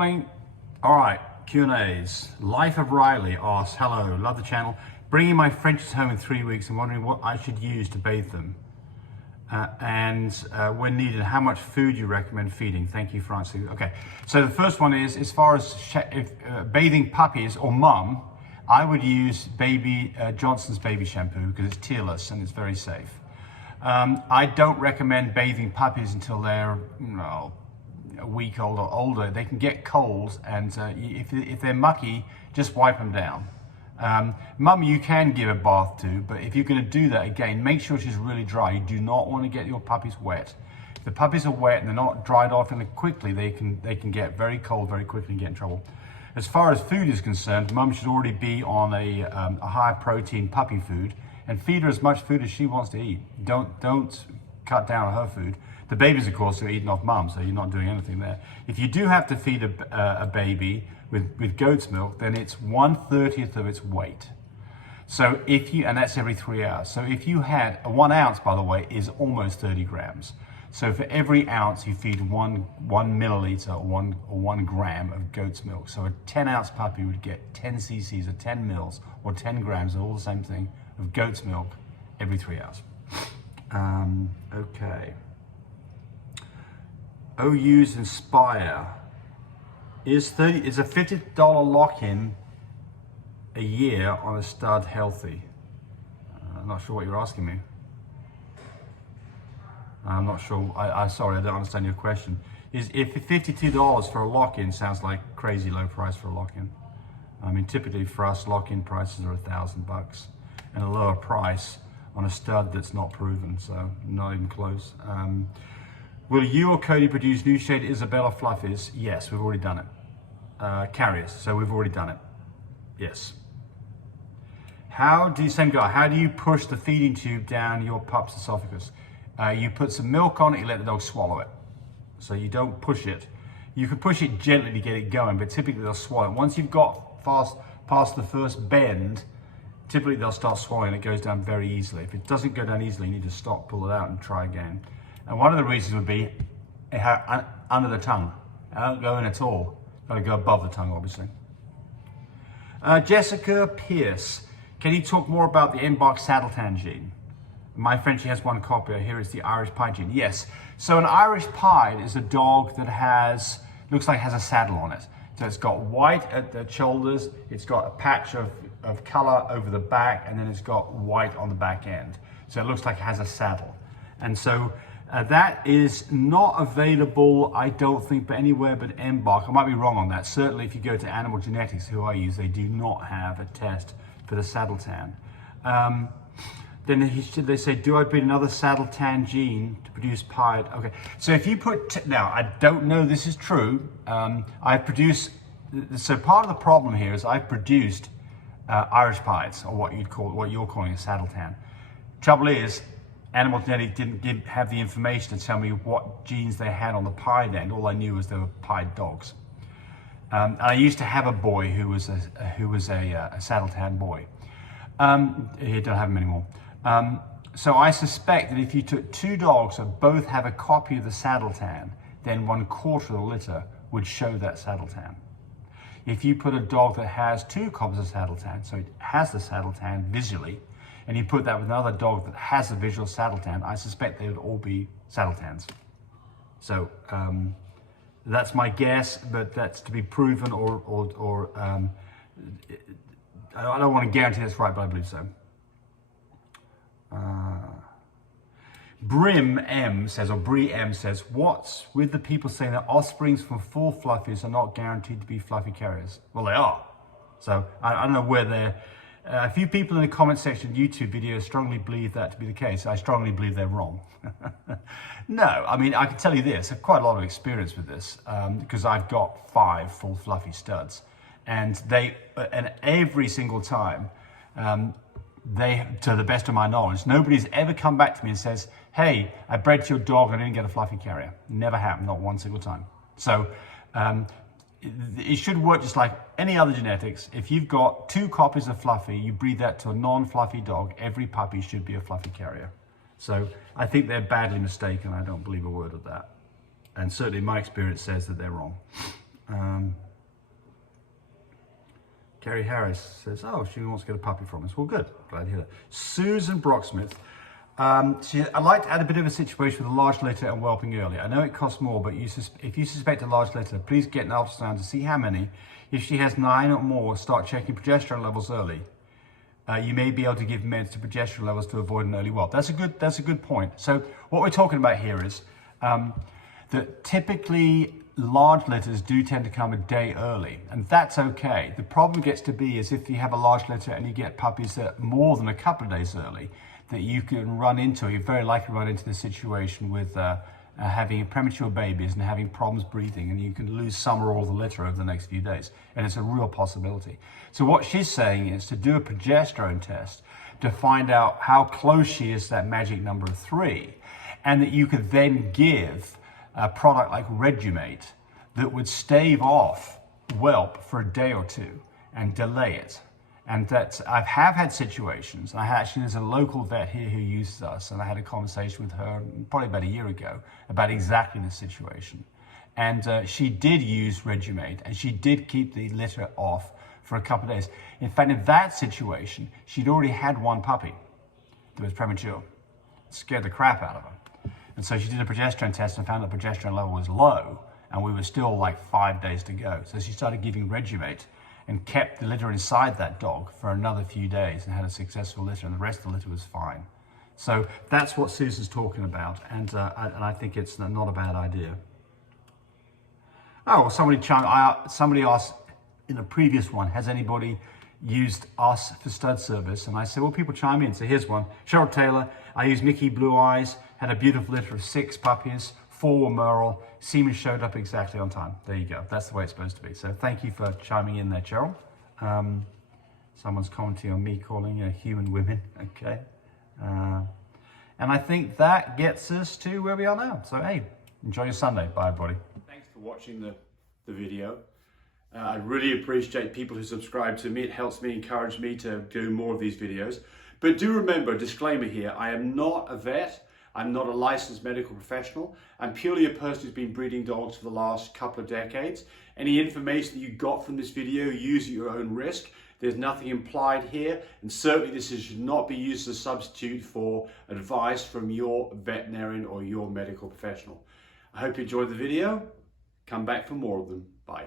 morning. All right, Q&As. Life of Riley asks, hello, love the channel. Bringing my Frenchies home in 3 weeks and wondering what I should use to bathe them. When needed, how much food you recommend feeding? Thank you for answering. Okay, so the first one is, as far as bathing puppies or mum, I would use Johnson's baby shampoo because it's tearless and it's very safe. I don't recommend bathing puppies until they're a week old or older. They can get colds, and if they're mucky, just wipe them down. Mum, you can give a bath to, but if you're going to do that, again, make sure she's really dry. You do not want to get your puppies wet. If the puppies are wet and they're not dried off quickly, they can get very cold very quickly and get in trouble. As far as food is concerned, Mum should already be on a high protein puppy food, and feed her as much food as she wants to eat. Don't cut down on her food. The babies, of course, are eating off Mum, so you're not doing anything there. If you do have to feed a baby with goat's milk, then it's 1/30 of its weight. So and that's every 3 hours. So if you had 1 ounce, by the way, is almost 30 grams. So for every ounce, you feed one milliliter or one gram of goat's milk. So a 10-ounce puppy would get 10 cc's or 10 mils or 10 grams, all the same thing, of goat's milk every 3 hours. Okay. OU's Inspire. Is a $50 lock-in a year on a stud healthy? I'm not sure what you're asking me. I'm not sure. Sorry, I don't understand your question. If $52 for a lock-in sounds like crazy low price for a lock-in. I mean, typically for us, lock-in prices are $1,000 and a lower price on a stud that's not proven, so not even close. Will you or Cody produce new shade Isabella fluffies? Yes, we've already done it. Carriers, so we've already done it. Yes. How do you push the feeding tube down your pup's esophagus? You put some milk on it, you let the dog swallow it. So you don't push it. You can push it gently to get it going, but typically they'll swallow it. Once you've got past the first bend, typically they'll start swallowing. It goes down very easily. If it doesn't go down easily, you need to stop, pull it out, and try again. And one of the reasons would be under the tongue. I don't go in at all. Got to go above the tongue, obviously. Jessica Pierce, can you talk more about the Embark saddle tan gene? My Frenchie has one copy. Here is the Irish Pied gene. Yes. So an Irish Pied is a dog that looks like it has a saddle on it. So it's got white at the shoulders. It's got a patch of color over the back, and then it's got white on the back end. So it looks like it has a saddle. And so that is not available, I don't think, but anywhere but Embark. I might be wrong on that. Certainly if you go to Animal Genetics, who I use, they do not have a test for the saddle tan. Then they say, do I breed another saddle tan gene to produce pied? Okay, so if you now I don't know this is true. So part of the problem here is I've produced Irish Pieds, or what you're calling a saddle tan. Trouble is, Animal Genetics didn't have the information to tell me what genes they had on the pied end. All I knew was they were pied dogs. And I used to have a boy who was a saddle tan boy. He don't have him anymore. So I suspect that if you took two dogs that both have a copy of the saddle tan, then 1/4 of the litter would show that saddle tan. If you put a dog that has two copies of saddle tan, so it has the saddle tan visually, and you put that with another dog that has a visual saddle tan, I suspect they would all be saddle tans. So that's my guess, but that's to be proven, or I don't want to guarantee that's right, but I believe so. Brim M says, what's with the people saying that offsprings from full fluffies are not guaranteed to be fluffy carriers? Well, they are. So I don't know where they're. A few people in the comment section of YouTube videos strongly believe that to be the case. I strongly believe they're wrong. No, I mean, I can tell you this, I have quite a lot of experience with this because I've got 5 full fluffy studs, and every single time, to the best of my knowledge, nobody's ever come back to me and says, hey, I bred your dog and I didn't get a fluffy carrier. Never happened, not one single time. So it should work just like any other genetics. If you've got 2 copies of Fluffy, you breed that to a non-fluffy dog, every puppy should be a fluffy carrier. So I think they're badly mistaken. I don't believe a word of that. And certainly my experience says that they're wrong. Gary Harris says, oh, she wants to get a puppy from us. Well, good. Glad to hear that. Susan Brocksmith. I'd like to add a bit of a situation with a large litter and whelping early. I know it costs more, but if you suspect a large litter, please get an ultrasound to see how many. If she has 9 or more, start checking progesterone levels early. You may be able to give meds to progesterone levels to avoid an early whelp. That's a good point. So what we're talking about here is that typically large litters do tend to come a day early, and that's okay. The problem gets to be is if you have a large litter and you get puppies that are more than a couple of days early, that you can run into, you're very likely to run into the situation with having premature babies and having problems breathing, and you can lose some or all the litter over the next few days, and it's a real possibility. So what she's saying is to do a progesterone test to find out how close she is to that magic number of 3, and that you could then give a product like Regumate that would stave off whelp for a day or two and delay it. And that I have had situations, and there's a local vet here who uses us, and I had a conversation with her probably about a year ago about exactly this situation. And she did use Regumate, and she did keep the litter off for a couple of days. In fact, in that situation, she'd already had one puppy that was premature. It scared the crap out of her. And so she did a progesterone test and found that progesterone level was low, and we were still like 5 days to go. So she started giving Regumate and kept the litter inside that dog for another few days and had a successful litter, and the rest of the litter was fine. So that's what Susan's talking about, and I think it's not a bad idea. Oh, well, somebody asked in a previous one, has anybody used us for stud service? And I said, well, people chime in. So here's one. Cheryl Taylor, I used Mickey Blue Eyes, had a beautiful litter of 6 puppies, 4 were Merle, semen showed up exactly on time. There you go. That's the way it's supposed to be. So thank you for chiming in there, Cheryl. Someone's commenting on me calling human women. Okay. And I think that gets us to where we are now. So, hey, enjoy your Sunday. Bye, everybody. Thanks for watching the video. I really appreciate people who subscribe to me. It helps me, encourage me to do more of these videos. But do remember, disclaimer here, I am not a vet. I'm not a licensed medical professional. I'm purely a person who's been breeding dogs for the last couple of decades. Any information that you got from this video, use at your own risk. There's nothing implied here, and certainly this should not be used as a substitute for advice from your veterinarian or your medical professional. I hope you enjoyed the video. Come back for more of them. Bye.